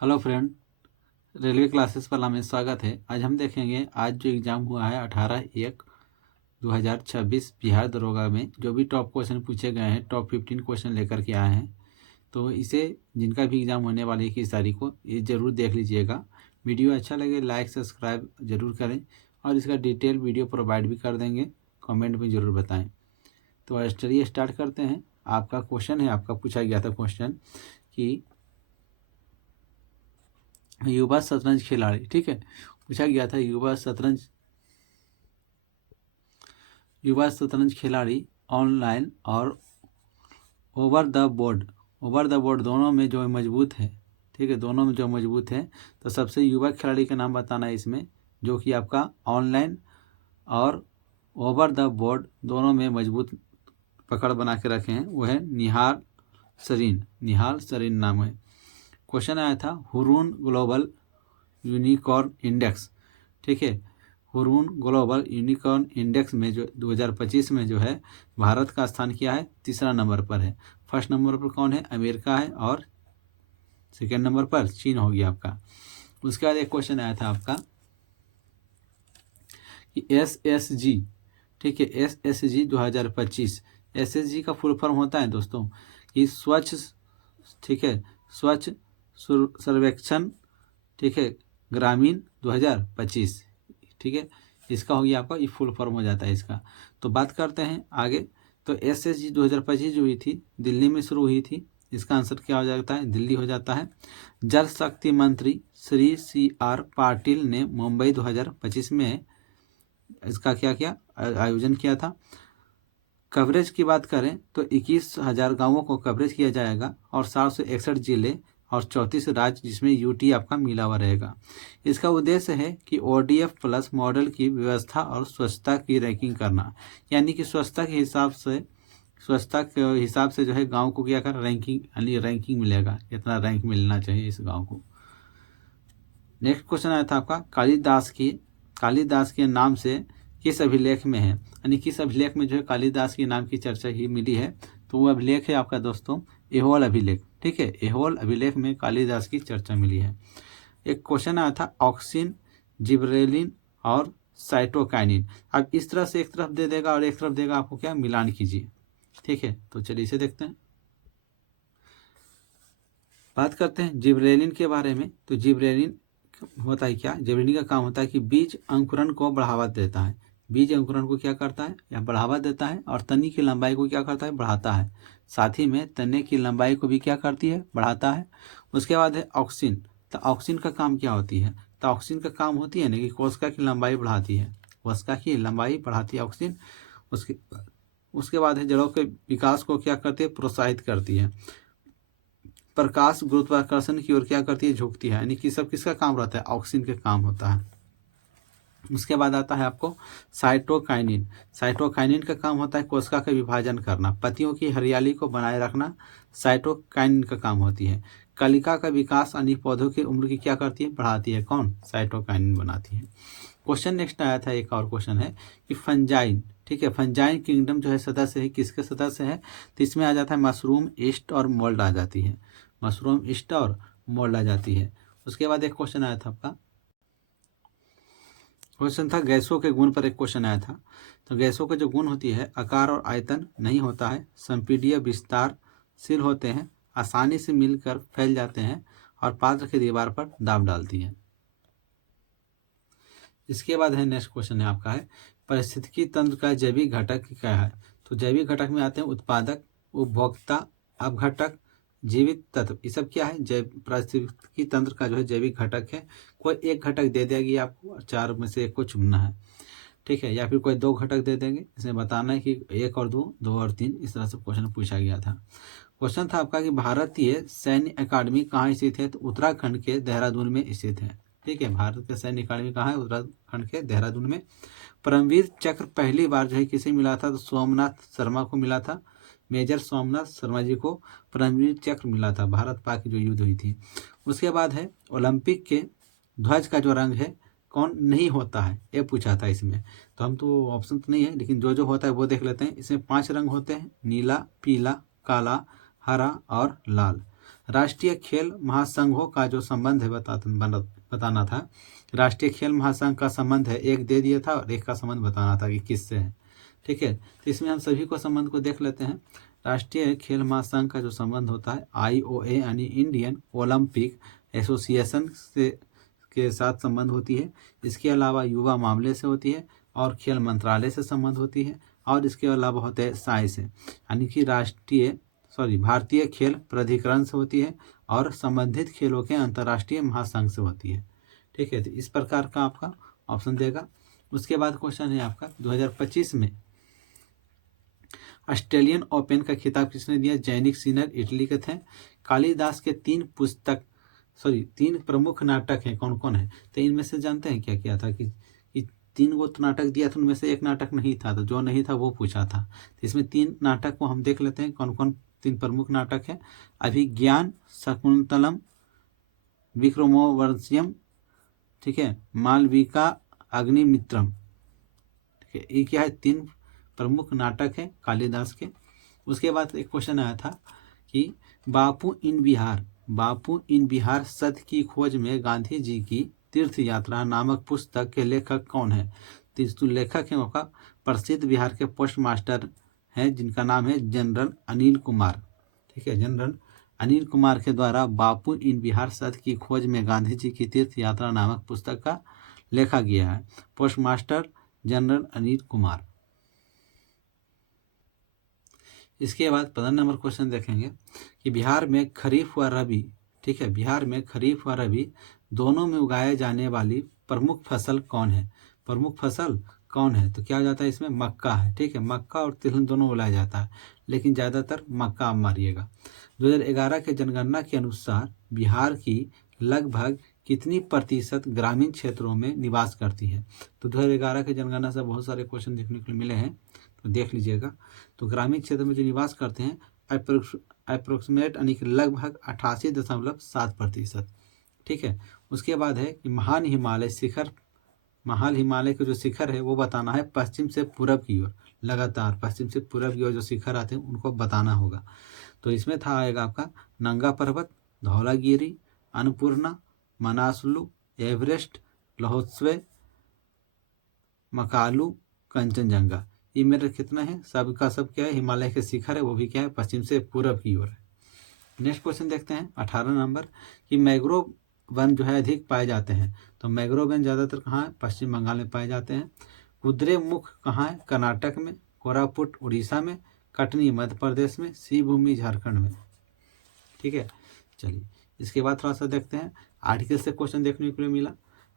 Hello friend, railway classes पर हमें स्वागत है। आज हम देखेंगे आज जो एग्ज़ाम हुआ है 18/1/2026 बिहार दरोगा में जो भी टॉप क्वेश्चन पूछे गए हैं, टॉप 15 क्वेश्चन लेकर के आए हैं। तो इसे जिनका भी एग्ज़ाम होने वाली है 21 तारीख को, ये ज़रूर देख लीजिएगा। वीडियो अच्छा लगे लाइक सब्सक्राइब ज़रूर करें और इसका डिटेल वीडियो प्रोवाइड भी कर देंगे, कमेंट में ज़रूर बताएँ। तो चलिए स्टार्ट करते हैं। आपका क्वेश्चन है, आपका पूछा गया था क्वेश्चन कि युवा शतरंज खिलाड़ी, ठीक है, पूछा गया था युवा शतरंज खिलाड़ी ऑनलाइन और ओवर द बोर्ड दोनों में जो मजबूत है, ठीक है, दोनों में जो मजबूत है। तो सबसे युवा खिलाड़ी का नाम बताना है इसमें, जो कि आपका ऑनलाइन और ओवर द बोर्ड दोनों में मजबूत पकड़ बना के रखे हैं, वो है निहाल सरीन नाम है। क्वेश्चन आया था हुरून ग्लोबल यूनिकॉर्न इंडेक्स, ठीक है, हुरून ग्लोबल यूनिकॉर्न इंडेक्स में जो 2025 में जो है भारत का स्थान क्या है, तीसरा नंबर पर है। फर्स्ट नंबर पर कौन है, अमेरिका है, और सेकेंड नंबर पर चीन हो गया आपका। उसके बाद एक क्वेश्चन आया था आपका कि SSG, ठीक है, SSG 2025, SSG का फुल फॉर्म होता है दोस्तों कि स्वच्छ, ठीक है, स्वच्छ सर्वेक्षण, ठीक है, ग्रामीण 2025, ठीक है, इसका हो गया आपका, ये फुल फॉर्म हो जाता है इसका। तो बात करते हैं आगे। तो SSG 2025 जो हुई थी दिल्ली में शुरू हुई थी, इसका आंसर क्या हो जाता है, दिल्ली हो जाता है। जल शक्ति मंत्री श्री CR पाटिल ने मुंबई 2025 में इसका क्या किया, आयोजन किया था। कवरेज की बात करें तो 21,000 गाँवों को कवरेज किया जाएगा और 761 जिले और 34 राज्य, जिसमें UT आपका मिला हुआ रहेगा। इसका उद्देश्य है कि ODF प्लस मॉडल की व्यवस्था और स्वच्छता की रैंकिंग करना, यानी कि स्वच्छता के हिसाब से जो है गांव को क्या कर रैंकिंग, यानी रैंकिंग मिलेगा, कितना रैंक मिलना चाहिए इस गांव को। नेक्स्ट क्वेश्चन आया था आपका कालिदास के नाम से किस अभिलेख में है, यानी किस अभिलेख में जो है कालिदास के नाम की चर्चा ही मिली है। तो वो अभिलेख है आपका दोस्तों एहोल अभिलेख, ठीक है, एहोल अभिलेख में कालिदास की चर्चा मिली है। एक क्वेश्चन आया था ऑक्सिन, जिब्रेलिन और साइटोकाइनिन। अब इस तरह से एक तरफ दे देगा और एक तरफ देगा आपको क्या, मिलान कीजिए, ठीक है। तो चलिए इसे देखते हैं। बात करते हैं जिब्रेलिन के बारे में। तो जिब्रेलिन होता है क्या, जिब्रेलिन का काम होता है कि बीज अंकुरण को बढ़ावा देता है, बीज अंकुरण को क्या करता है या बढ़ावा देता है, और तनी की लंबाई को क्या करता है, बढ़ाता है। साथ ही में तने की लंबाई को भी क्या करती है, बढ़ाता है। उसके बाद है ऑक्सिन। तो ऑक्सिन का काम क्या होती है, तो ऑक्सिन का काम होती है ना कि कोशिका की लंबाई बढ़ाती है, कोशिका की लंबाई बढ़ाती है ऑक्सिन। उसके बाद है जड़ों के विकास को क्या करती है, प्रोत्साहित करती है। प्रकाश गुरुत्वाकर्षण की ओर क्या करती है, झुकती है, यानी कि सब किसका काम रहता है, ऑक्सीजन का काम होता है। उसके बाद आता है आपको साइटोकाइनिन। साइटोकाइनिन का काम होता है कोशिका का विभाजन करना, पत्तियों की हरियाली को बनाए रखना, साइटोकाइनिन का काम होती है। कलिका का विकास यानी पौधों की उम्र की क्या करती है, बढ़ाती है, कौन, साइटोकाइनिन बनाती है। क्वेश्चन नेक्स्ट आया था, एक और क्वेश्चन है कि फंजाइन, ठीक है, फंजाइन किंगडम जो है सदस्य है, किसके सदस्य है, तो इसमें आ जाता है मशरूम, ईस्ट और मोल्ड आ जाती है, मशरूम, ईस्ट और मोल्ड आ जाती है। उसके बाद एक क्वेश्चन आया था आपका, क्वेश्चन था गैसों के गुण पर एक क्वेश्चन आया था। तो गैसों के जो गुण होती है, आकार और आयतन नहीं होता है, संपीडीय विस्तारशील होते हैं, आसानी से मिलकर फैल जाते हैं और पात्र की दीवार पर दाब डालती हैं। इसके बाद है नेक्स्ट क्वेश्चन है आपका है पारिस्थितिकी तंत्र का जैविक घटक क्या है। तो जैविक घटक में आते हैं उत्पादक, उपभोक्ता, अपघटक, जीवित तत्व, ये सब क्या है, जैव पारिस्थितिकी तंत्र का जो है जैविक घटक है। कोई एक घटक दे देगी आपको, चार में से एक को चुनना है, ठीक है, या फिर कोई दो घटक दे देंगे, इसमें बताना है कि एक और दो, दो और तीन, इस तरह से क्वेश्चन पूछा गया था। क्वेश्चन था आपका कि भारतीय सैन्य अकादमी कहाँ स्थित है, तो उत्तराखंड के देहरादून में स्थित है, ठीक है, भारत के सैन्य अकादमी कहाँ है, उत्तराखंड के देहरादून में। परमवीर चक्र पहली बार जो है किसे मिला था, तो सोमनाथ शर्मा को मिला था, मेजर सोमनाथ शर्मा जी को परमवीर चक्र मिला था, भारत पाक की जो युद्ध हुई थी। उसके बाद है ओलंपिक के ध्वज का जो रंग है कौन नहीं होता है, ये पूछा था इसमें। तो हम तो ऑप्शन तो नहीं है, लेकिन जो जो होता है वो देख लेते हैं। इसमें 5 रंग होते हैं, नीला, पीला, काला, हरा और लाल। राष्ट्रीय खेल महासंघों का जो संबंध है बताना था। राष्ट्रीय खेल महासंघ का संबंध है, एक दे दिया था और एक का संबंध बताना था कि किससे है। ठीक है, तो इसमें हम सभी को संबंध को देख लेते हैं। राष्ट्रीय खेल महासंघ का जो संबंध होता है IOA यानी इंडियन ओलंपिक एसोसिएशन से के साथ संबंध होती है। इसके अलावा युवा मामले से होती है और खेल मंत्रालय से संबंध होती है, और इसके अलावा होते हैं साई से यानी कि भारतीय खेल प्राधिकरण से होती है और संबंधित खेलों के अंतर्राष्ट्रीय महासंघ से होती है। ठीक है, तो इस प्रकार का आपका ऑप्शन देगा। उसके बाद क्वेश्चन है आपका 2025 में ऑस्ट्रेलियन ओपन का खिताब किसने दिया? जैनिक सिनर इटली के थे। कालिदास के 3 प्रमुख नाटक हैं, कौन कौन है? तो इनमें से जानते हैं क्या क्या था कि 3 वो तो नाटक दिया था, उनमें से एक नाटक नहीं था, तो जो नहीं था वो पूछा था। तो इसमें 3 नाटक को हम देख लेते हैं, कौन कौन 3 प्रमुख नाटक है। अभिज्ञान शकुंतलम विक्रमोर्वशीयम, ठीक है, मालविका अग्निमित्रम। ठीक है, ये क्या है? 3 प्रमुख नाटक है कालिदास के। उसके बाद एक क्वेश्चन आया था कि बापू इन बिहार सत्य की खोज में गांधी जी की तीर्थ यात्रा नामक पुस्तक के लेखक कौन है? तो लेखक है वह प्रसिद्ध बिहार के पोस्ट मास्टर हैं जिनका नाम है जनरल अनिल कुमार। ठीक है, जनरल अनिल कुमार के द्वारा बापू इन बिहार सत्य की खोज में गांधी जी की तीर्थ यात्रा नामक पुस्तक का लिखा गया है। Post master general Anil Kumar. इसके बाद 15 नंबर क्वेश्चन देखेंगे कि बिहार में खरीफ व रबी, ठीक है, बिहार में खरीफ व रबी दोनों में उगाए जाने वाली प्रमुख फसल कौन है? प्रमुख फसल कौन है? तो क्या हो जाता है इसमें? मक्का है। ठीक है, मक्का और तिलहन दोनों उगाया जाता है, लेकिन ज़्यादातर मक्का आप मारिएगा। 2011 के जनगणना के अनुसार बिहार की लगभग कितनी प्रतिशत ग्रामीण क्षेत्रों में निवास करती है? तो 2011 के जनगणना से बहुत सारे क्वेश्चन देखने को मिले हैं, तो देख लीजिएगा। तो ग्रामीण क्षेत्र में जो निवास करते हैं अप्रोक्सीमेट यानी कि लगभग 88.7%। ठीक है, उसके बाद है कि महान हिमालय के जो शिखर है वो बताना है पश्चिम से पूरब की ओर, लगातार पश्चिम से पूरब की ओर जो शिखर आते हैं उनको बताना होगा। तो इसमें था आएगा आपका नंगा पर्वत, धौलागिरी, अन्नपूर्णा, मनासलू, एवरेस्ट, लहोत्सवे, मकालू, कंचनजंगा। ये मेरे कितना है? सबका सब क्या है? हिमालय के शिखर है, वो भी क्या है? पश्चिम से पूरब की ओर है। नेक्स्ट क्वेश्चन देखते हैं 18 नंबर कि मैंग्रोव वन जो है अधिक पाए जाते हैं। तो मैंग्रोव वन ज़्यादातर कहाँ है? पश्चिम बंगाल में पाए जाते हैं। कुद्रेमुख कहाँ है? कर्नाटक में। कोरापुट उड़ीसा में। कटनी मध्य प्रदेश में। शिवभूमि झारखंड में। ठीक है, चलिए इसके बाद थोड़ा सा देखते हैं। आर्टिकल से क्वेश्चन देखने को मिला।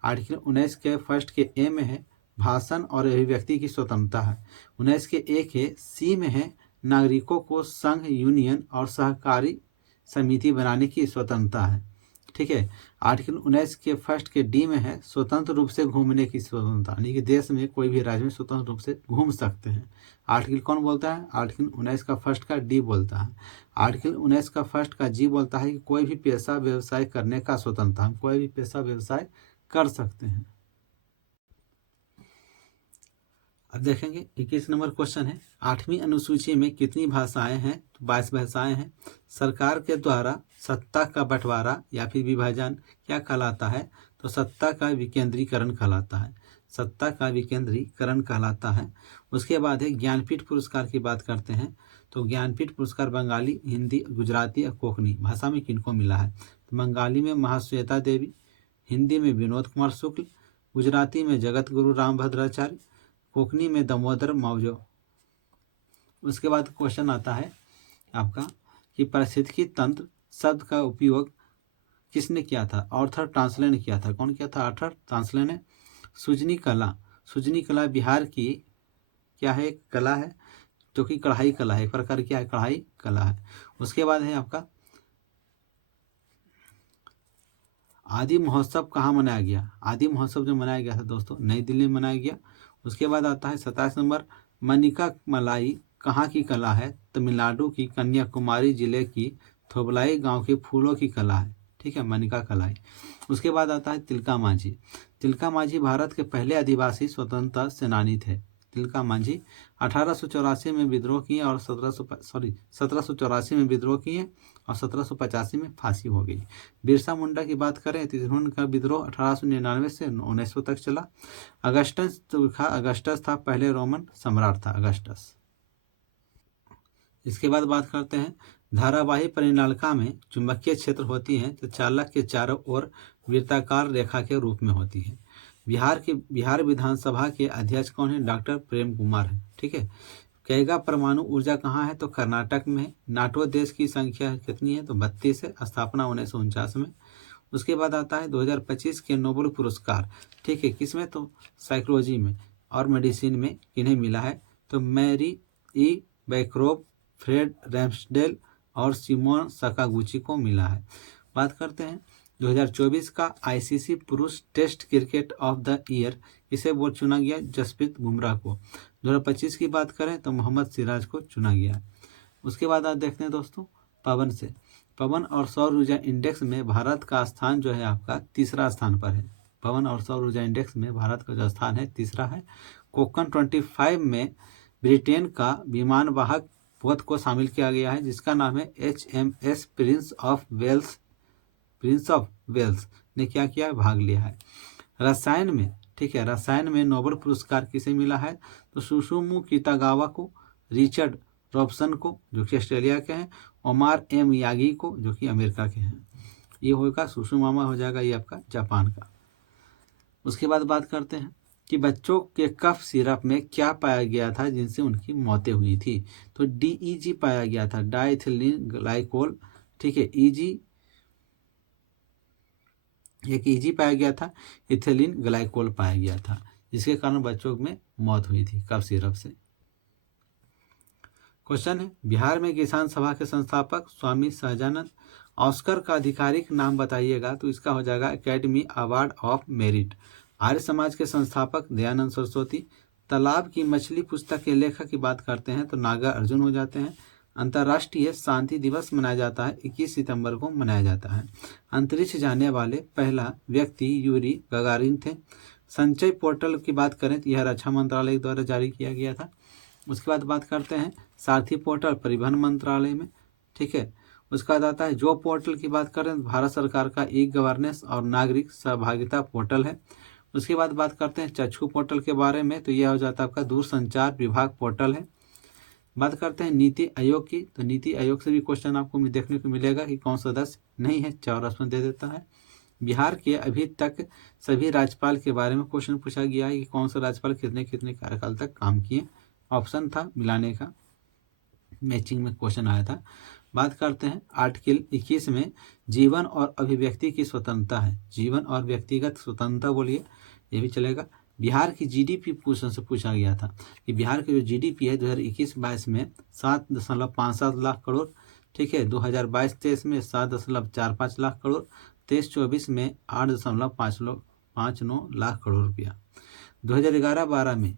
आर्टिकल 19 के फर्स्ट के ए में है भाषण और अभिव्यक्ति की स्वतंत्रता है। 19 के ए के सी में है नागरिकों को संघ, यूनियन और सहकारी समिति बनाने की स्वतंत्रता है। ठीक है, आर्टिकल 19 के फर्स्ट के डी में है स्वतंत्र रूप से घूमने की स्वतंत्रता, यानी कि देश में कोई भी राज्य में स्वतंत्र रूप से घूम सकते हैं। आर्टिकल कौन बोलता है? आर्टिकल 19 का फर्स्ट का डी बोलता है। आर्टिकल 19 का फर्स्ट का जी बोलता है कि कोई भी पेशा व्यवसाय करने का स्वतंत्रता, हम कोई भी पेशा व्यवसाय कर सकते हैं। अब देखेंगे 21 नंबर क्वेश्चन है 8वीं अनुसूची में कितनी भाषाएं हैं? तो 22 भाषाएं हैं। सरकार के द्वारा सत्ता का बंटवारा या फिर विभाजन क्या कहलाता है? तो सत्ता का विकेंद्रीकरण कहलाता है। सत्ता का विकेंद्रीकरण कहलाता है। उसके बाद है ज्ञानपीठ पुरस्कार की बात करते हैं। तो ज्ञानपीठ पुरस्कार बंगाली, हिंदी, गुजराती और कोंकणी भाषा में किनको मिला है? तो बंगाली में महाश्वेता देवी, हिंदी में विनोद कुमार शुक्ल, गुजराती में जगत गुरु रामभद्राचार्य, कोंकणी में दामोदर मावजो। उसके बाद क्वेश्चन आता है आपका कि पारिस्थितिकी तंत्र शब्द का उपयोग किसने किया था? ऑर्थर टांसले ने किया था। कौन किया था? ऑर्थर टांसले ने। सुजनी कला बिहार की क्या है? एक कला है जो कि कढ़ाई कला है, एक प्रकार क्या है? कढ़ाई कला है। उसके बाद है आपका आदि महोत्सव कहाँ मनाया गया? आदि महोत्सव जो मनाया गया था दोस्तों नई दिल्ली में मनाया गया। उसके बाद आता है 27 नंबर मनिका मलाई कहाँ की कला है? तमिलनाडु की कन्याकुमारी जिले की थोबलाई गांव के फूलों की कला है। ठीक है, मनिका कलाई। उसके बाद आता है तिलका मांझी। तिलका मांझी भारत के पहले आदिवासी स्वतंत्रता सेनानी थे। तिलका मांझी 1884 में विद्रोह किए और 1784 में विद्रोह किए और 1785 में फांसी हो गई। बिरसा मुंडा की बात करें तो इन्होंने विद्रोह 1899 से 1900 तक चला। अगस्टस था पहले रोमन सम्राट था अगस्टस। इसके बाद बात करते हैं धारावाही परिनालिका में चुंबकीय क्षेत्र होती है तो चालक के चारों ओर वृत्ताकार रेखा के रूप में होती है। बिहार विधानसभा के अध्यक्ष कौन है? डॉक्टर प्रेम कुमार है। ठीक है। कैगा परमाणु ऊर्जा कहाँ है? तो कर्नाटक में है। नाटो देश की संख्या कितनी है? तो 32 है। स्थापना 1949 में। उसके बाद आता है 2025 के नोबेल पुरस्कार। ठीक है, किसमें? तो साइकोलॉजी में और मेडिसिन में किन्हें मिला है? तो मैरी ई बैक्रोव, फ्रेड रैम्सडेल और सिमोन सकागुची को मिला है। बात करते हैं 2024 का आईसीसी पुरुष test cricket of the year इसे वो चुना गया जसप्रीत बुमराह को। 2025 की बात करें तो मोहम्मद सिराज को चुना गया। उसके बाद आप देखते हैं दोस्तों पवन से। पवन और सौर ऊर्जा इंडेक्स में भारत का स्थान जो है आपका तीसरा स्थान पर है। पवन और सौर ऊर्जा इंडेक्स में भारत का जो स्थान है तीसरा है। कोकन 25 में ब्रिटेन का विमान वाहक पोत को शामिल किया गया है जिसका नाम है HMS प्रिंस ऑफ वेल्स ने क्या किया? भाग लिया है। रसायन में, ठीक है, रसायन में नोबेल पुरस्कार किसे मिला है? तो सुसुमु कितागावा को, रिचर्ड रॉबसन को जो कि ऑस्ट्रेलिया के हैं, ओमार एम यागी को जो कि अमेरिका के हैं। ये होगा सुसुमामा हो जाएगा ये आपका जापान का। उसके बाद बात करते हैं कि बच्चों के कफ सिरप में क्या पाया गया था जिनसे उनकी मौतें हुई थी? तो DEG पाया गया था, डाइथिलीन ग्लाइकोल। ठीक है, एक EG पाया गया था, इथिलीन ग्लाइकोल पाया गया था जिसके कारण बच्चों में मौत हुई थी कफ सिरप से। क्वेश्चन है बिहार में किसान सभा के संस्थापक स्वामी सहजानंद। ऑस्कर का आधिकारिक नाम बताइएगा। तो इसका हो जाएगा academy award of merit. Arya Samaj के संस्थापक दयानंद सरस्वती। तालाब की मछली पुस्तक के लेखक की बात करते हैं तो नागार्जुन हो जाते हैं। अंतर्राष्ट्रीय शांति दिवस मनाया जाता है 21 सितंबर को मनाया जाता है। अंतरिक्ष जाने वाले पहला व्यक्ति यूरी गगारिन थे। संचय पोर्टल की बात करें तो यह रक्षा मंत्रालय द्वारा जारी किया गया था। उसके बाद बात करते हैं सारथी पोर्टल परिवहन मंत्रालय में। ठीक है। उसके बाद आता है जो पोर्टल की बात करें तो भारत सरकार का ई गवर्नेंस और नागरिक सहभागिता पोर्टल है। उसके बाद बात करते हैं चक्षु पोर्टल के बारे में तो यह हो जाता है आपका दूरसंचार विभाग पोर्टल है। बात करते हैं नीति आयोग की तो नीति आयोग से भी क्वेश्चन आपको देखने को मिलेगा कि कौन सदस्य नहीं है, 4 ऑप्शन दे देता है। बिहार के अभी तक सभी राज्यपाल के बारे में क्वेश्चन पूछा गया है कि कौन सा राज्यपाल कितने कितने कार्यकाल तक काम किए। ऑप्शन था मिलाने का, मैचिंग में क्वेश्चन आया था। बात करते हैं आर्टिकल 21 में जीवन और अभिव्यक्ति की स्वतंत्रता है। जीवन और व्यक्तिगत स्वतंत्रता बोलिए, ये भी चलेगा। बिहार की GDP क्वेश्चन से पूछा गया था कि बिहार की जो GDP है 2021-22 में 7.57 लाख करोड़। ठीक है, 2022-23 में 7.45 लाख करोड़, 23-24 में 8.59 लाख करोड़ रुपया। 2011-12 में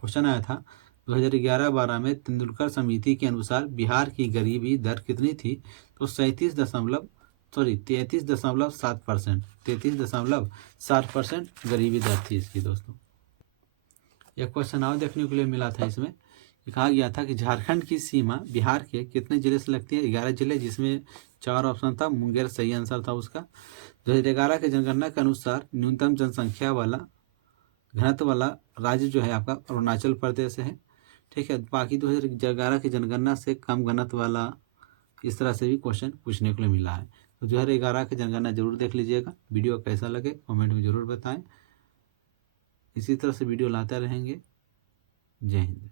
क्वेश्चन आया था 2011-12 में तेंदुलकर समिति के अनुसार बिहार की गरीबी दर कितनी थी? तो 33.7%। 33.7% गरीबी दर थी इसकी दोस्तों। यह क्वेश्चन और देखने को लिए मिला था। इसमें कहा गया था कि झारखंड की सीमा बिहार के कितने जिले से लगती है? 11 जिले, जिसमें 4 ऑप्शन था, मुंगेर सही आंसर था उसका। 2011 के जनगणना के अनुसार न्यूनतम जनसंख्या वाला घनत्व वाला राज्य जो है आपका अरुणाचल प्रदेश है। ठीक है, बाकी 2011 की जनगणना से कम घनत्व वाला इस तरह से भी क्वेश्चन पूछने को मिला है। तो 2011 की जनगणना जरूर देख लीजिएगा। वीडियो कैसा लगे कमेंट में जरूर बताएं। इसी तरह से वीडियो लाते रहेंगे। जय हिंद।